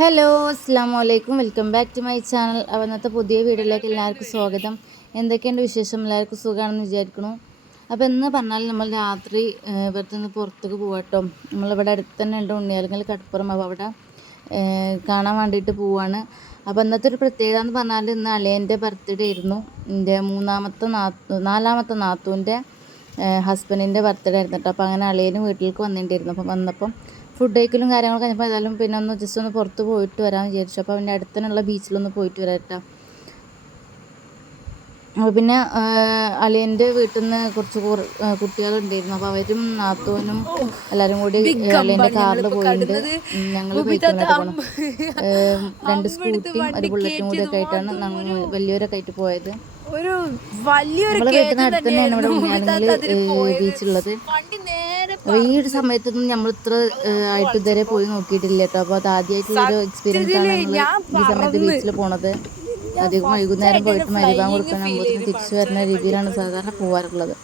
Hello അസ്സാം വലൈക്കും welcome back to my channel. അപ്പോൾ ഇന്നത്തെ പുതിയ വീഡിയോയിലേക്ക് എല്ലാവർക്കും സ്വാഗതം. എന്തൊക്കെയുണ്ട് വിശേഷം? എല്ലാവർക്കും സുഖമാണെന്ന് വിചാരിക്കണു അപ്പോൾ എന്ന് പറഞ്ഞാൽ നമ്മൾ രാത്രി ഇവിടുത്തെ നിന്ന് പുറത്തേക്ക് പോകട്ടോ നമ്മളിവിടെ അടുത്ത് തന്നെ ഉണ്ട് ഉണ്ണിയാലെങ്കിൽ കടപ്പുറം. അപ്പോൾ അവിടെ കാണാൻ വേണ്ടിയിട്ട് പോവാണ്. അപ്പോൾ ഇന്നത്തെ ഒരു പ്രത്യേകത എന്ന് പറഞ്ഞാൽ ഇന്ന് അളിയന്റെ ബർത്ത്ഡേ ആയിരുന്നു. എന്റെ മൂന്നാമത്തെ നാത്തു നാലാമത്തെ നാത്തൂന്റെ ഹസ്ബൻഡിന്റെ ബർത്ത്ഡേ ആയിരുന്നു കേട്ടോ. അപ്പോൾ അങ്ങനെ അളിയന് വീട്ടിലേക്ക് വന്നിട്ടുണ്ടായിരുന്നു. അപ്പോൾ വന്നപ്പം ഫുഡ് കഴിക്കലും കാര്യങ്ങളൊക്കെ കഴിഞ്ഞപ്പോൾ ഏതായാലും പിന്നെ ഒന്ന് ജസ്റ്റ് ഒന്ന് പുറത്ത് പോയിട്ട് വരാമെന്ന് വിചാരിച്ചു. അപ്പോൾ അവന്റെ അടുത്തനുള്ള ബീച്ചിലൊന്ന് പോയിട്ട് വരാം അപ്പോൾ പിന്നെ അളിയന്റെ വീട്ടിൽ നിന്ന് കുറച്ച് കുട്ടികളുണ്ടായിരുന്നു. അപ്പോൾ അവരും നാത്തോനും എല്ലാവരും കൂടി അളിയന്റെ കാറിൽ പോയിട്ടുണ്ട് ഞങ്ങൾ രണ്ട് സ്കൂട്ടിയും ഒരു ബുള്ളറ്റും കൂടി ഒക്കെ ആയിട്ടാണ് ഞങ്ങൾ വലിയവരൊക്കെ ആയിട്ട് പോയത്. ഒരു വലിയൊരു നമ്മളെ വീട്ടിൽ നിന്ന് അടുത്ത് തന്നെയാണ് ഇവിടെ ഉണ്ണിയാണെങ്കിൽ ബീച്ചുള്ളത് ഒരു സമയത്തൊന്നും നമ്മൾ ഇത്ര ആയിട്ട് ഇതുവരെ പോയി നോക്കിയിട്ടില്ല കേട്ടോ. അപ്പോൾ അത് ആദ്യമായിട്ടുള്ള ഒരു എക്സ്പീരിയൻസ് ആണ് നമ്മൾ ഈ സമയത്ത് ബീച്ചിൽ പോണത്. അധികം വൈകുന്നേരം പോയിട്ട് മരുഭാഗം കൊടുക്കാൻ നമ്മൾ തിരിച്ചു വരുന്ന രീതിയിലാണ് സാധാരണ പോകാറുള്ളത്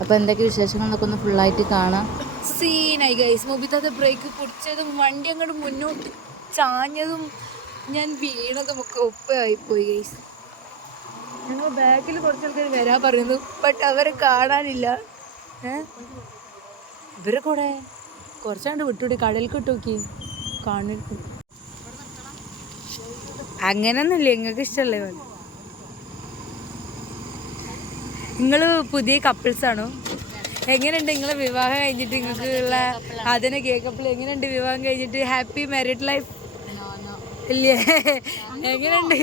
അപ്പോൾ എന്തൊക്കെ വിശേഷങ്ങൾ എന്നൊക്കെ ഒന്ന് ഫുള്ളായിട്ട് കാണാം. സീനായി ഗൈസ് മുബിത്താത്ത ബ്രേക്ക് കുടിച്ചതും വണ്ടി അങ്ങോട്ട് മുന്നോട്ട് ചാഞ്ഞതും ഞാൻ വീണതും ഒക്കെ ഒപ്പമായി പോയി ഗൈസ് ഞങ്ങൾ ബാക്കിൽ കുറച്ച് ആൾക്കാർ വരാൻ പറയുന്നു ബട്ട് അവരെ കാണാനില്ല. ഏ? ഇവരെ കൂടെ കുറച്ചാണ്ട് വിട്ടുകൂടി കടലിൽ നോക്കി. കാണി അങ്ങനൊന്നുമില്ല നിങ്ങൾക്ക് ഇഷ്ടമല്ലേ നിങ്ങൾ പുതിയ കപ്പിൾസ് ആണോ? എങ്ങനെയുണ്ട് നിങ്ങളെ വിവാഹം കഴിഞ്ഞിട്ട്? നിങ്ങൾക്ക് ഉള്ള അതിനെ കേക്കപ്പിൾ എങ്ങനെയുണ്ട് വിവാഹം കഴിഞ്ഞിട്ട്? ഹാപ്പി മാരീഡ് ലൈഫ് ഇല്ലേ? എങ്ങനെയുണ്ട്?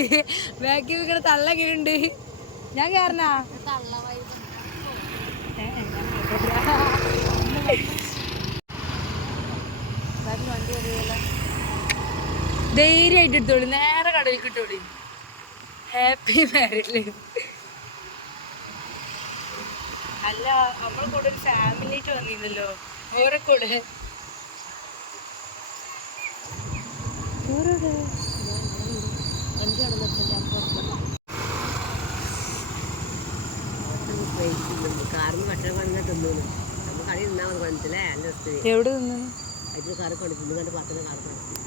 ബാക്കി നിൽക്കുന്ന തള്ള ഞാൻ കാരണ ധൈര്യമായിട്ട് എടുത്തോളി. നേരെ കടയിൽ കിട്ടോളി. ഹാപ്പി മാരീഡ് ലൈഫ് അല്ല നമ്മളെ കൂടെ ഒരു ഫാമിലി ആയിട്ട് വന്നിരുന്നല്ലോ. ഓരെ കൂടെ. കാറിന് ഭക്ഷണം തിന്നൂന്ന് നമുക്ക് മതി മനസ്സിലേ എവിടെ നിന്ന്? അതിന് കാറ് കൊടുക്കുന്നു കണ്ട് പത്തിന് കാറ് കൊണ്ട്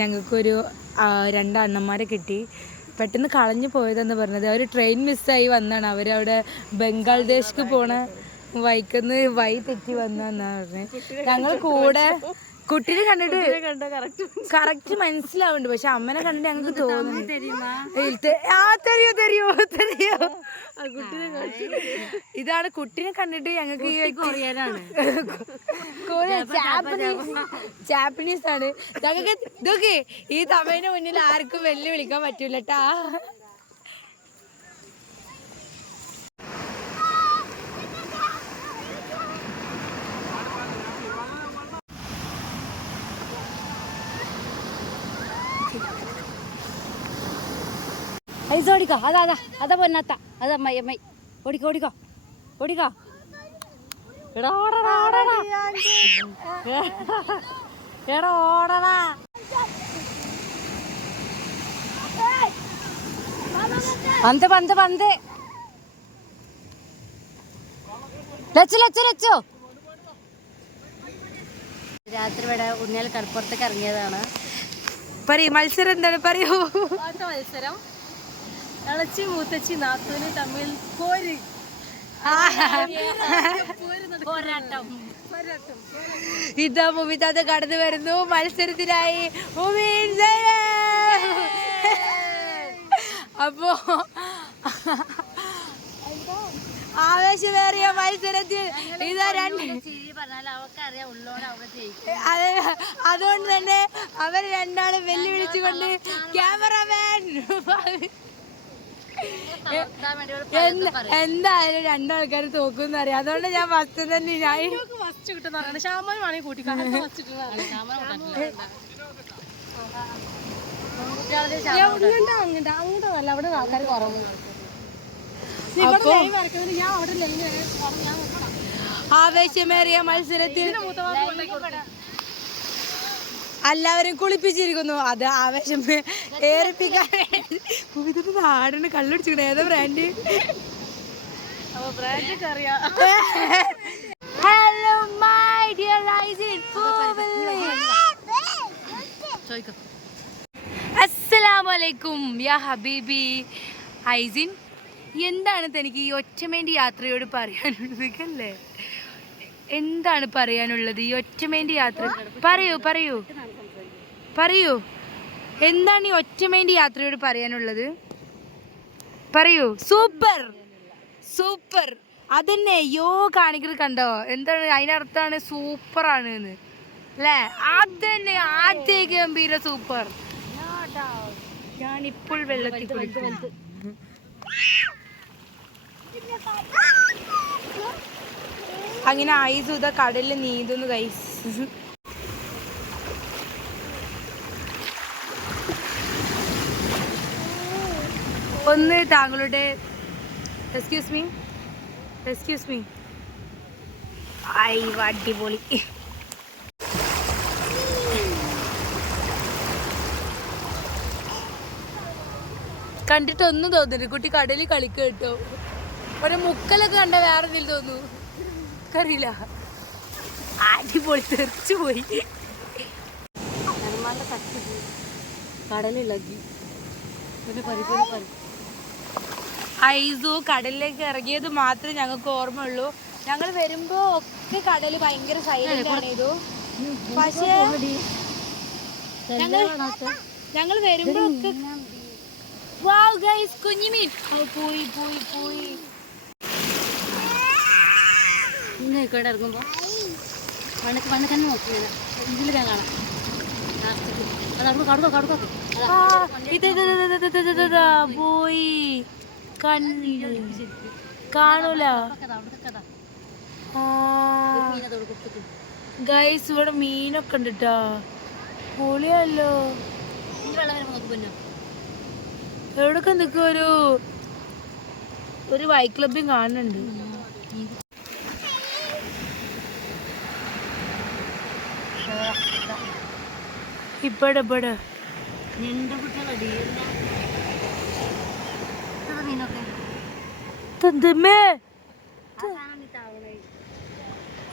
ഞങ്ങൾക്കൊരു രണ്ട് അണ്ണന്മാരെ കിട്ടി. പെട്ടെന്ന് കളഞ്ഞു പോയതെന്ന് പറഞ്ഞത്. അവർ ട്രെയിൻ മിസ്സായി വന്നാണ്. അവരവിടെ ബംഗാൾദേശിക്ക് പോണ വൈക്കുന്ന് വൈ തെറ്റി വന്നതെന്നാണ് പറഞ്ഞത് ഞങ്ങൾ കൂടെ കുട്ടീനെ കണ്ടിട്ട് കറക്റ്റ് മനസ്സിലാവുന്നുണ്ട്. പക്ഷെ അമ്മനെ കണ്ടിട്ട് ഞങ്ങൾക്ക് തോന്നുന്നു. ആ തെരിയോ തെരിയോ തെരിയോ. ഇതാണ് കുട്ടീനെ കണ്ടിട്ട് ഞങ്ങൾക്ക് ജാപ്പനീസ് ആണ്. ഞങ്ങൾക്ക് ഇതൊക്കെ ഈ തമിഴിന് മുന്നിൽ ആർക്കും വെല്ലു വിളിക്കാൻ ഐസ് ഓടിക്കോ. അതാ അതാ അതാ പൊന്നാത്ത. അതാ അമ്മായി അമ്മായി. ഓടിക്കോ ഓടിക്കോ. ഓടിക്കോ. എടാ ഓടടാ ഓടടാ. എടാ ഓടടാ. പന്ത് പന്ത് പന്ത്. ലച്ചു ലച്ചു ലച്ചു. രാത്രി ഇവിടെ ഉണ്ണിയാൽ കടപ്പുറത്തേക്ക് ഇറങ്ങിയതാണ്. പറയൂ മത്സരം എന്താണ്? പറയൂ. മത്സരം ഇളച്ചി മൂത്തച്ചി നാത്തൂന് തമ്മിൽ പോര്. ഇതാ മുമിതാത്ത കടന്നു വരുന്നു. മത്സരത്തിനായി. അപ്പോ ആവേശമേറിയ മത്സരത്തിൽ ഇതാ രണ്ട് അത് അതുകൊണ്ട് തന്നെ അവർ രണ്ടാളും വെല്ലുവിളിച്ചുകൊണ്ട് ക്യാമറമാൻ തളർത്താൻ വേണ്ടി ഒരു എന്ത- എന്തായാലും രണ്ടാൾക്കാർ തോക്കും അറിയാം അതുകൊണ്ട് ഞാൻ ഫസ്റ്റ് തന്നെ ഞാൻ ഫസ്റ്റ് കിട്ടുന്ന അങ്ങോട്ട് അങ്ങോട്ടല്ല അവിടെ ആൾക്കാർ കുറവ്. അപ്പൊ ആവേശമേറിയ മത്സരത്തിൽ എല്ലാവരും കുളിപ്പിച്ചിരിക്കുന്നു. അത് ആവേശം ഏറിപ്പിക്കാൻ വേണ്ടി. നാടിന് കള്ളുടിച്ചിരിക്കണ ഏതാ ബ്രാൻഡ്? ഹലോ മൈ ഡിയർ അസ്സലാമലൈക്കും യാ ഹബീബി. ഐസിൻ എന്താണ് തനിക്ക് ഈ ഒറ്റമേണ്ടി യാത്രയോട് പറയാനുള്ളത്? അല്ലേ എന്താണ് പറയാനുള്ളത് ഈ ഒറ്റമേണ്ടി യാത്ര? പറയൂ പറയൂ. പറയൂ. എന്താണ് ഈ ഒറ്റമേന്റെ യാത്രയോട് പറയാനുള്ളത്? പറയൂ. സൂപ്പർ. സൂപ്പർ. അതന്നെ യോ കാണിക്കുന്നത് കണ്ടോ? എന്താണ് അതിനർത്ഥമാണ് സൂപ്പറാണ് എന്ന് അല്ലേ? അതന്നെ ആദ്യ ഗംഭീര സൂപ്പർ. ഞാനിപ്പോൾ വെള്ളത്തിൽ കുളിക്കും അങ്ങനെ ഐസുത കടലിൽ നീന്തുന്നു കൈസ് ഒന്ന് താങ്കളുടെ excuse me excuse me I അടിപൊളി. കണ്ടിട്ടൊന്നും തോന്നുന്നില്ല. കുട്ടി കടലിൽ കളിക്കുക കേട്ടോ. ഒരു മുക്കലൊക്കെ കണ്ട വേറെ എന്തെങ്കിലും തോന്നുന്നു. ആടി അടിപൊളി തെറിച്ചു പോയി. ഹനുമാന്റെ തട്ടി കടലിളകി. ഒരു പരിപരി പരി ഐസു കടലിലേക്ക് ഇറങ്ങിയത് മാത്രമേ ഞങ്ങൾക്ക് ഓർമ്മയുള്ളൂ. ഞങ്ങൾ വരുമ്പോ ഒക്കെ കടൽ ഭയങ്കര സൈലന്റ് ആണ് ഇത് പക്ഷേ ഞങ്ങൾ ഞങ്ങൾ വരുമ്പോ ഒക്കെ വാവ് ഗൈസ് കുഞ്ഞിമീൻ. പോയി പോയി പോയി. ഇവിടെ ഇറങ്ങുമ്പോൾ മണ്ണക്ക് മണ്ണക്ക് തന്നെ നോക്കി ഇതിൽ ഞാൻ കാണാം. കടുക്കോ കടുക്കോ ഇത് ഇതാ, പോയി. കണ്ണിൽ. കാണൂല. ഗൈസ് ഇവിടെ മീനൊക്കെ ഉണ്ട് കേട്ടോ പൊളിയല്ലോ. എവിടൊക്കെ നിൽക്കും ഒരു ഒരു വൈറ്റ് ക്ലബിങ് കാണുന്നുണ്ട്. ഇപ്പടെ ഇപ്പടെ. നിന്റെ കുട്ടികളടി തന്തമ്മേ ആ സാധനം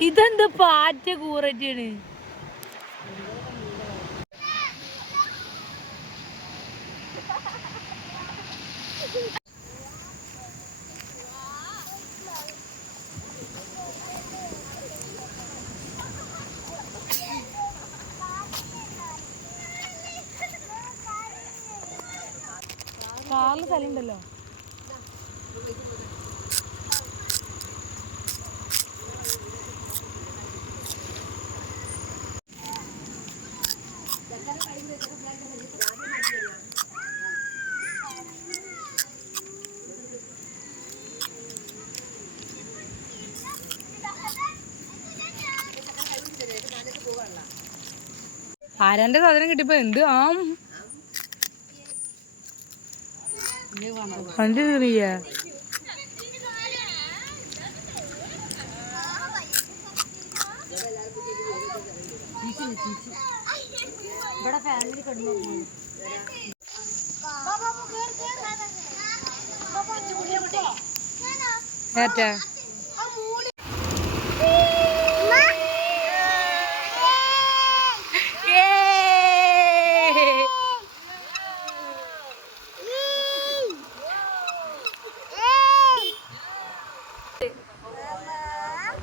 ഇതെന്ത് പാറ്റ കൂററ്റാണ്? കാറിൽ സ്ഥലമുണ്ടല്ലോ ആരാന്റെ സാധനം കിട്ടിയപ്പോ എന്ത് ആ? ഏറ്റ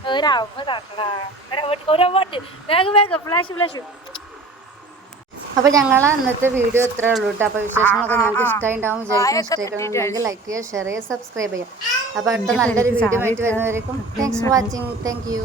ഫാമിലി കിടന്നു ഏറ്റാ വേഗം വേഗം. ഫ്ലാഷ് ഫ്ലാഷ് അപ്പോൾ ഞങ്ങളെ ഇന്നത്തെ വീഡിയോ ഇത്രേ ഉള്ളൂ കേട്ടോ അപ്പോൾ വിശേഷങ്ങളൊക്കെ നിങ്ങൾക്ക് ഇഷ്ടമായി ഉണ്ടാവും വിചാരിക്കും ഇഷ്ടമായിട്ടുണ്ടെങ്കിൽ ലൈക്ക് ചെയ്യുക ഷെയർ ചെയ്യുക സബ്സ്ക്രൈബ് ചെയ്യുക. അപ്പോൾ അടുത്ത നല്ലൊരു വീഡിയോ ആയിട്ട് വരുന്നവരേക്കും thanks for watching thank you